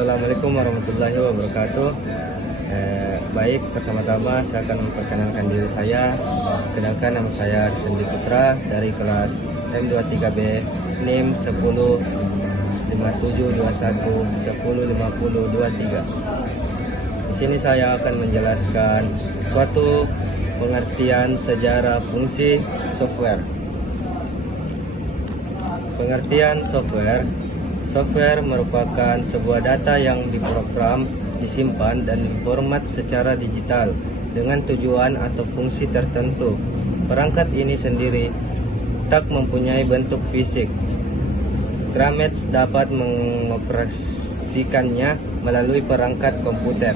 Assalamualaikum warahmatullahi wabarakatuh. Baik, pertama-tama saya akan memperkenalkan diri saya. Kenalkan, nama saya Arsandi Putra dari kelas M23B NIM 105721105023. Di sini saya akan menjelaskan suatu pengertian sejarah fungsi software. Pengertian software. Software merupakan sebuah data yang diprogram, disimpan, dan diformat secara digital dengan tujuan atau fungsi tertentu. Perangkat ini sendiri tak mempunyai bentuk fisik. Gramates dapat mengoperasikannya melalui perangkat komputer.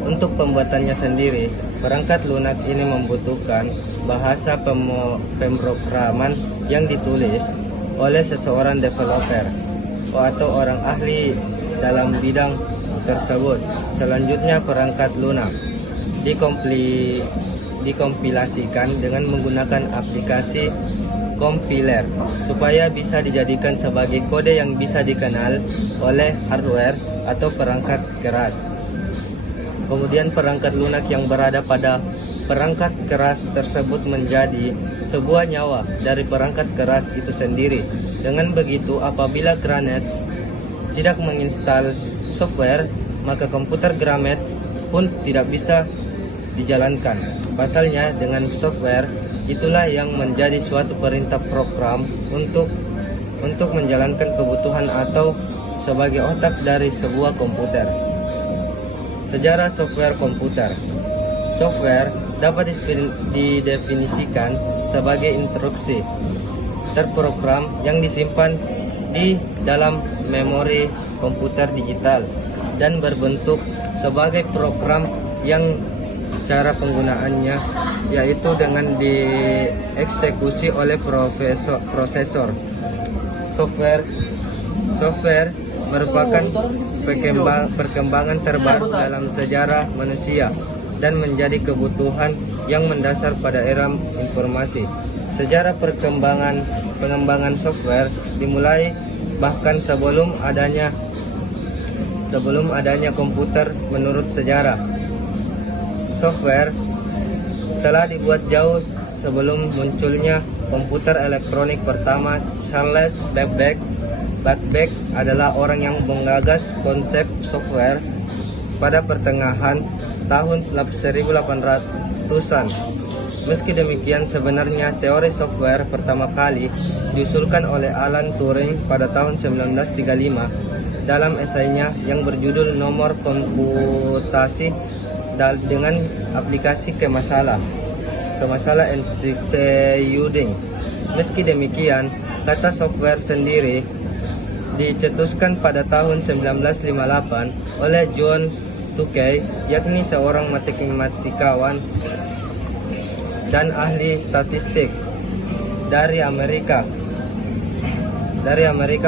Untuk pembuatannya sendiri, perangkat lunak ini membutuhkan bahasa pemrograman yang ditulis oleh seseorang developer atau orang ahli dalam bidang tersebut. Selanjutnya, perangkat lunak dikompilasikan dengan menggunakan aplikasi compiler supaya bisa dijadikan sebagai kode yang bisa dikenal oleh hardware atau perangkat keras. Kemudian perangkat lunak yang berada pada perangkat keras tersebut menjadi sebuah nyawa dari perangkat keras itu sendiri. Dengan begitu, apabila Gramates tidak menginstal software, maka komputer Gramates pun tidak bisa dijalankan. Pasalnya, dengan software itulah yang menjadi suatu perintah program untuk menjalankan kebutuhan atau sebagai otak dari sebuah komputer. Sejarah software komputer. Software dapat didefinisikan sebagai instruksi terprogram yang disimpan di dalam memori komputer digital dan berbentuk sebagai program yang cara penggunaannya yaitu dengan dieksekusi oleh prosesor. Software merupakan perkembangan terbaru dalam sejarah manusia dan menjadi kebutuhan yang mendasar pada era informasi. Sejarah pengembangan software dimulai bahkan sebelum adanya komputer menurut sejarah. Software setelah dibuat jauh sebelum munculnya komputer elektronik pertama. Charles Babbage adalah orang yang menggagas konsep software pada pertengahan tahun 1800-an. Meski demikian, sebenarnya teori software pertama kali diusulkan oleh Alan Turing pada tahun 1935 dalam esainya yang berjudul Nomor Komputasi dengan aplikasi ke masalah Encyclopedic. Meski demikian, kata software sendiri dicetuskan pada tahun 1958 oleh John Tukey, yakni seorang matematikawan dan ahli statistik dari Amerika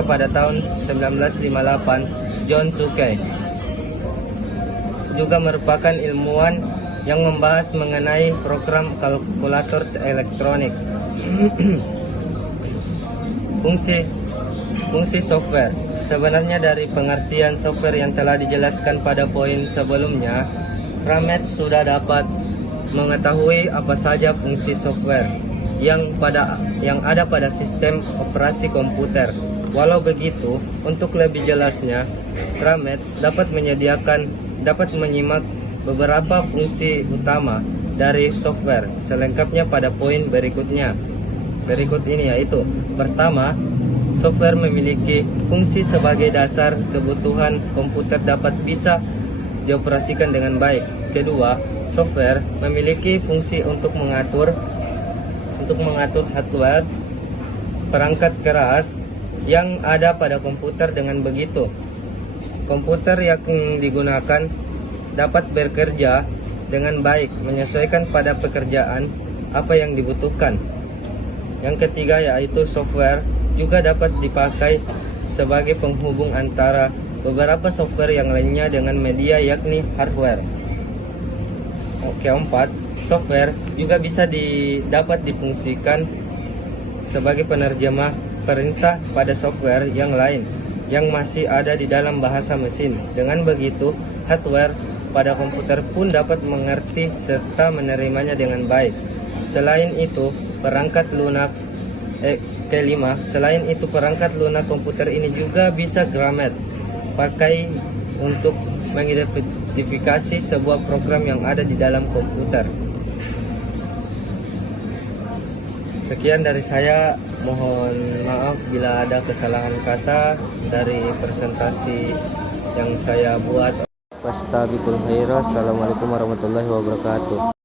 pada tahun 1958. John Tukey juga merupakan ilmuwan yang membahas mengenai program kalkulator elektronik. Fungsi software. Sebenarnya dari pengertian software yang telah dijelaskan pada poin sebelumnya, Gramates sudah dapat mengetahui apa saja fungsi software yang ada pada sistem operasi komputer. Walau begitu, untuk lebih jelasnya, Gramates dapat menyimak beberapa fungsi utama dari software selengkapnya pada poin berikut ini, yaitu: pertama, software memiliki fungsi sebagai dasar kebutuhan komputer dapat bisa dioperasikan dengan baik. Kedua, software memiliki fungsi untuk mengatur hardware perangkat keras yang ada pada komputer. Dengan begitu, komputer yang digunakan dapat bekerja dengan baik menyesuaikan pada pekerjaan apa yang dibutuhkan. Yang ketiga, yaitu software juga dapat dipakai sebagai penghubung antara beberapa software yang lainnya dengan media, yakni hardware. Keempat, software juga bisa dapat difungsikan sebagai penerjemah perintah pada software yang lain. yang masih ada di dalam bahasa mesin. Dengan begitu, hardware pada komputer pun dapat mengerti serta menerimanya dengan baik. Selain itu, perangkat lunak Selain itu, perangkat lunak komputer ini juga bisa grammars, pakai untuk mengidentifikasi sebuah program yang ada di dalam komputer. Sekian dari saya, mohon maaf bila ada kesalahan kata dari presentasi yang saya buat. Wastabiqul khairat. Assalamualaikum warahmatullahi wabarakatuh.